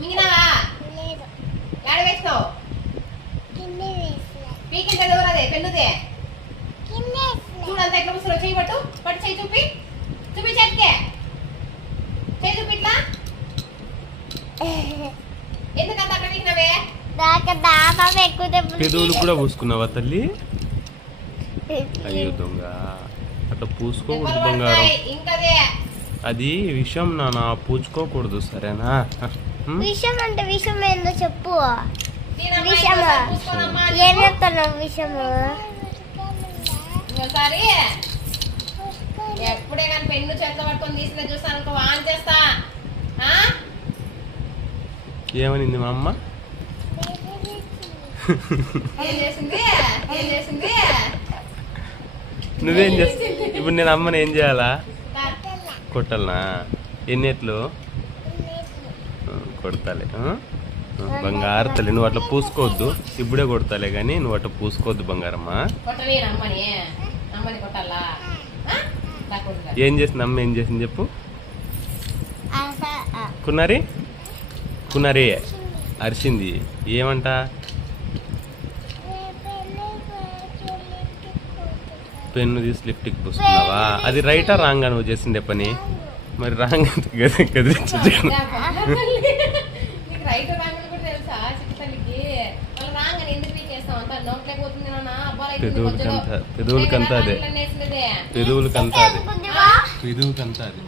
మింగినావా? ఏడ వేస్తావు? పీకింత దూరదే పెన్నుదే చూడంతా ఎట్లా పుస్తలో చెయ్యి పట్టు పట్టు చెయ్యి చూపి చూపి చేతికే చెయ్యి చూపి ఇట్లా ఎందుకంత అక్కడ పీకినవే? పెదవులు కూడా పూసుకున్నావా తల్లి? అయ్యో దొంగ, అట్లా పూసుకోకూడదు బంగారం. అది విషం నాన్న, పూచుకోకూడదు సరేనా? విషం అంటే విషం ఏందో చెప్పు. విషము ఏం చెప్తున్నావు? విషము ఎప్పుడే కానీ పెన్ను చేతిలో పట్టుకొని తీసిన చూస్తాను అనుకో ఆన్ చేస్తా. ఏమనింది మా అమ్మ? ఏం చేసింది? ఏం చేసింది? నువ్వేం చేస్తా? ఇప్పుడు నేను అమ్మని ఏం చేయాలా? కొట్టాలనా? ఎన్నిట్లు కొడతాలే బంగారు తల్లి. నువ్వు అట్లా పూసుకోవద్దు, ఇప్పుడే కొడతాలే కానీ నువ్వు అట్లా పూసుకోవద్దు బంగారమ్మా. ఏం చేసింది అమ్మ? ఏం చేసింది చెప్పు. కున్నారి కున్నారి అరిచింది. ఏమంట? పెన్ను తీసి లిప్టిక్ పూసుకున్నావా? అది రైటా రాంగా నువ్వు చేసిండే పని? మరి రాంగ్ గదిలించు. పెదవులకంతా అదే, పెదవులకంతా అదే, పెదవులకంతా అదే.